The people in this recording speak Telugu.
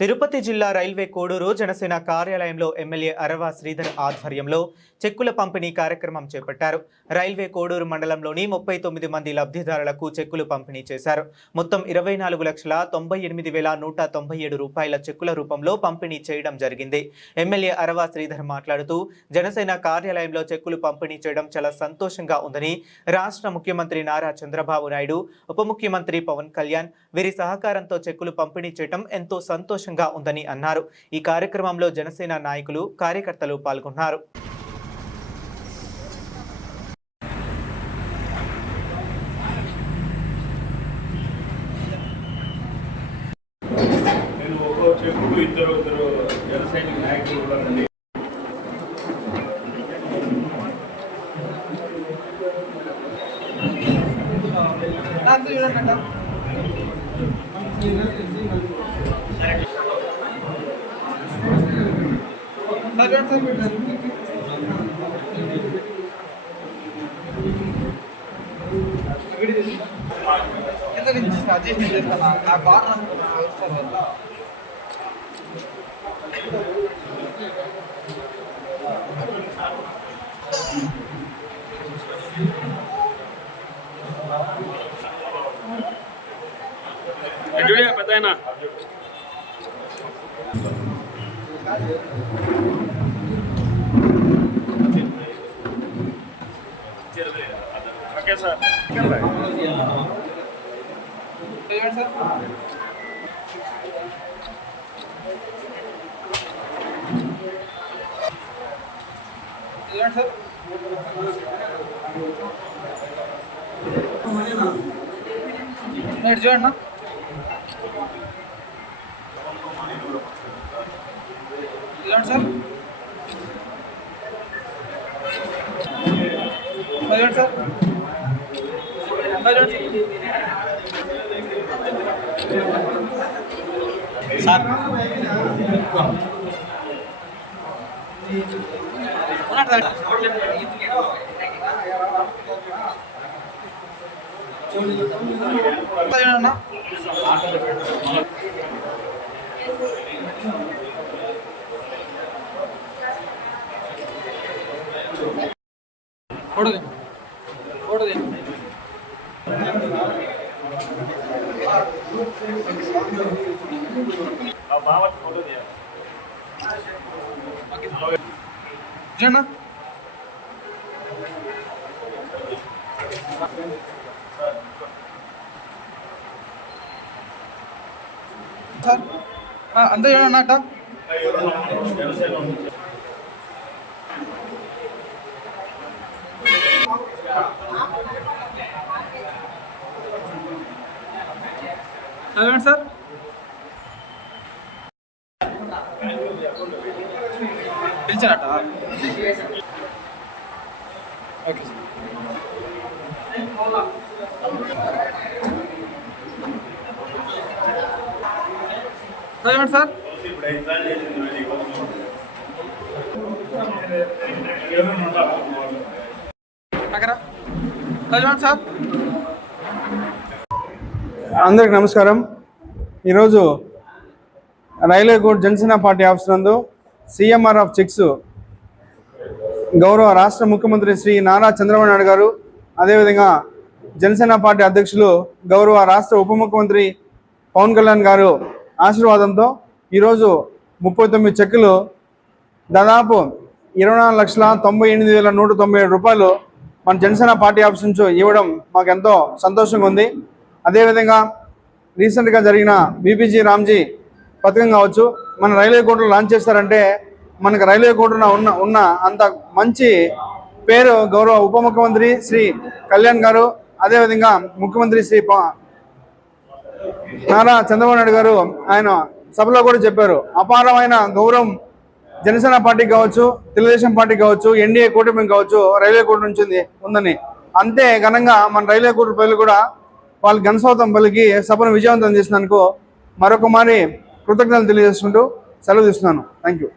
తిరుపతి జిల్లా రైల్వే కోడూరు జనసేన కార్యాలయంలో ఎమ్మెల్యే అరవ శ్రీధర్ ఆధ్వర్యంలో చెక్కుల పంపిణీ కార్యక్రమం చేపట్టారు. రైల్వే కోడూరు మండలంలోని 39 మంది లబ్ధిదారులకు చెక్కులు పంపిణీ చేశారు. మొత్తం 24,98,197 రూపాయల చెక్కుల రూపంలో పంపిణీ చేయడం జరిగింది. ఎమ్మెల్యే అరవ శ్రీధర్ మాట్లాడుతూ జనసేన కార్యాలయంలో చెక్కులు పంపిణీ చేయడం చాలా సంతోషంగా ఉందని, రాష్ట్ర ముఖ్యమంత్రి నారా చంద్రబాబు నాయుడు, ఉప ముఖ్యమంత్రి పవన్ కళ్యాణ్ వీరి సహకారంతో చెక్కులు పంపిణీ చేయడం ఎంతో సంతోషంగా ఉందని అన్నారు. ఈ కార్యక్రమంలో జనసేన నాయకులు, కార్యకర్తలు పాల్గొన్నారు. ఇద్దరు జనసైనిక నాయకులు ఉన్నారండి. పెద్దయినా ఓకే సార్. చూడన్నా సార్ సార్ फोटो दे बाबा फोटो दिया जना सर अंदर जाना नाटा सर పిలిచారట ఓకే సార్ సార్ సార్ అందరికి నమస్కారం. ఈరోజు railway Kodur Janasena party office నందు సిఎంఆర్ ఆఫ్ చెక్స్ గౌరవ రాష్ట్ర ముఖ్యమంత్రి శ్రీ నారా చంద్రబాబు నాయుడు గారు, అదేవిధంగా జనసేన పార్టీ అధ్యక్షులు గౌరవ రాష్ట్ర ఉప ముఖ్యమంత్రి పవన్ కళ్యాణ్ గారు ఆశీర్వాదంతో ఈరోజు 39 చెక్కులు దాదాపు 24,98,197 రూపాయలు మన జనసేన పార్టీ ఆఫీస్ నుంచి ఇవ్వడం మాకు ఎంతో సంతోషంగా ఉంది. అదేవిధంగా రీసెంట్గా జరిగిన బీపీజీ రామ్జీ పథకం కావచ్చు, మన రైల్వే కోడ్లో లాంచ్ చేస్తారంటే మనకు రైల్వే కోడ్లో ఉన్న అంత మంచి పేరు గౌరవ ఉప ముఖ్యమంత్రి శ్రీ కళ్యాణ్ గారు, అదేవిధంగా ముఖ్యమంత్రి శ్రీ నారా చంద్రబాబు నాయుడు గారు ఆయన సభలో కూడా చెప్పారు. అపారమైన గౌరవం జనసేన పార్టీకి కావచ్చు, తెలుగుదేశం పార్టీకి కావచ్చు, ఎన్డీఏ కూటమి కావచ్చు రైల్వే కోడ్ నుంచి ఉందని. అంతే ఘనంగా మన రైల్వే కోడ్ ప్రజలు కూడా వాళ్ళు ఘనస్వాగతం పలికి సభను విజయవంతం చేసినందుకు మరొక మారి కృతజ్ఞతలు తెలియజేసుకుంటూ సెలవు తీసుకున్నాను. Thank you.